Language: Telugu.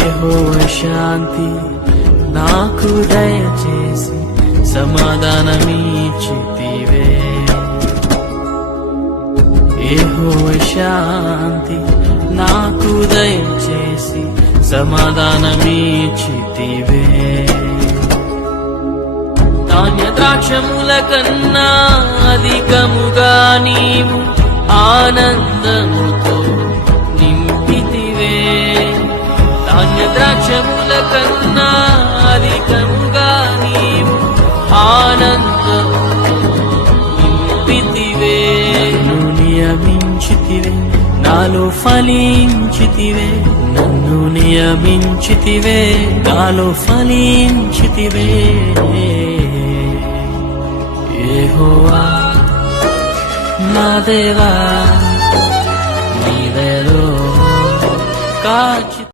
యెహోవా శాంతి నాకు దయచేసి సమాధానమిచ్చితివే. యెహోవా శాంతి నాకు దయచేసి సమాధానమిచ్చితివే. ధాన్య ద్రాక్షముల కన్నా అధికముగా నీవు ఆనందముతో నింపితివే. ధాన్య ద్రాక్షముల కన్నా అధికముగా నీవు ఆనందముతో నింపితివే. నన్ను నియమించితివే, నాలో ఫలించితివే. నన్ను నియమించితివే, నాలో ఫలించితివే. యెహోవా నా దేవా, నీదయలో కాచి